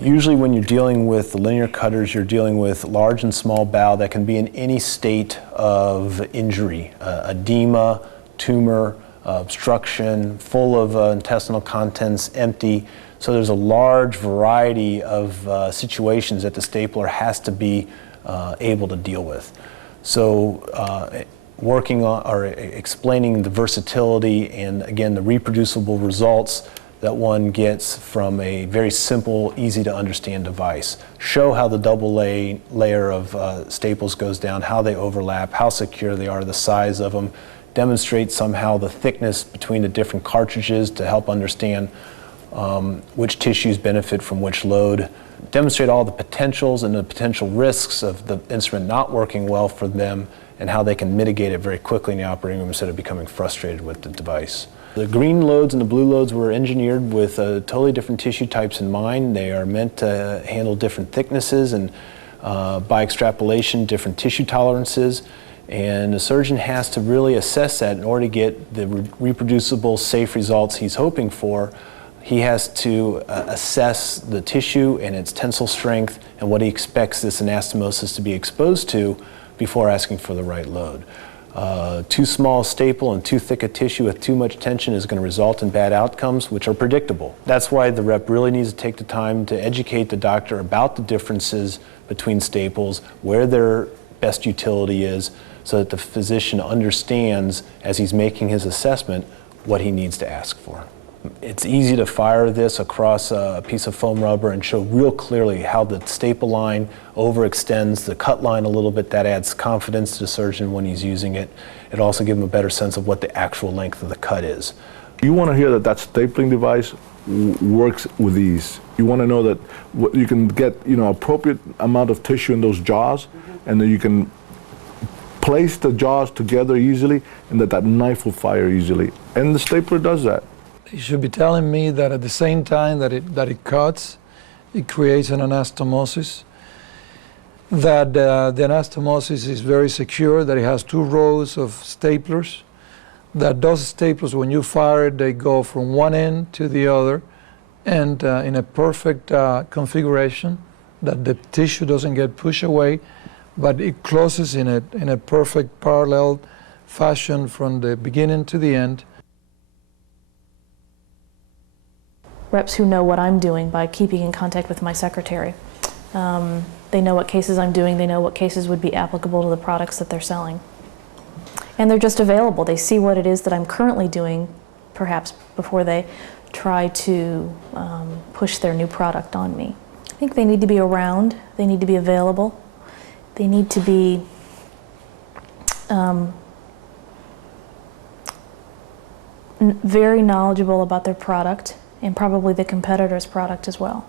Usually when you're dealing with the linear cutters, you're dealing with large and small bowel that can be in any state of injury, edema, tumor, obstruction, full of intestinal contents, empty. So there's a large variety of situations that the stapler has to be able to deal with. So working on or explaining the versatility and again the reproducible results that one gets from a very simple, easy to understand device. Show how the double layer of staples goes down, how they overlap, how secure they are, the size of them. Demonstrate somehow the thickness between the different cartridges to help understand which tissues benefit from which load. Demonstrate all the potentials and the potential risks of the instrument not working well for them and how they can mitigate it very quickly in the operating room instead of becoming frustrated with the device. The green loads and the blue loads were engineered with totally different tissue types in mind. They are meant to handle different thicknesses and by extrapolation different tissue tolerances. And the surgeon has to really assess that in order to get the reproducible, safe results he's hoping for. He has to assess the tissue and its tensile strength and what he expects this anastomosis to be exposed to before asking for the right load. Too small a staple and too thick a tissue with too much tension is going to result in bad outcomes, which are predictable. That's why the rep really needs to take the time to educate the doctor about the differences between staples, where their best utility is, so that the physician understands as he's making his assessment what he needs to ask for. It's easy to fire this across a piece of foam rubber and show real clearly how the staple line overextends the cut line a little bit. That adds confidence to the surgeon when he's using it. It also gives him a better sense of what the actual length of the cut is. You want to hear that that stapling device works with ease. You want to know that you can get appropriate amount of tissue in those jaws, and then you can place the jaws together easily, and that knife will fire easily. And the stapler does that. You should be telling me that at the same time that it cuts, it creates an anastomosis, that the anastomosis is very secure, that it has 2 rows of staplers, that those staplers, when you fire it, they go from one end to the other, and in a perfect configuration, that the tissue doesn't get pushed away, but it closes in a perfect parallel fashion from the beginning to the end. Reps who know what I'm doing by keeping in contact with my secretary. They know what cases I'm doing, they know what cases would be applicable to the products that they're selling. And they're just available. They see what it is that I'm currently doing, perhaps before they try to push their new product on me. I think they need to be around, they need to be available, they need to be very knowledgeable about their product and probably the competitor's product as well.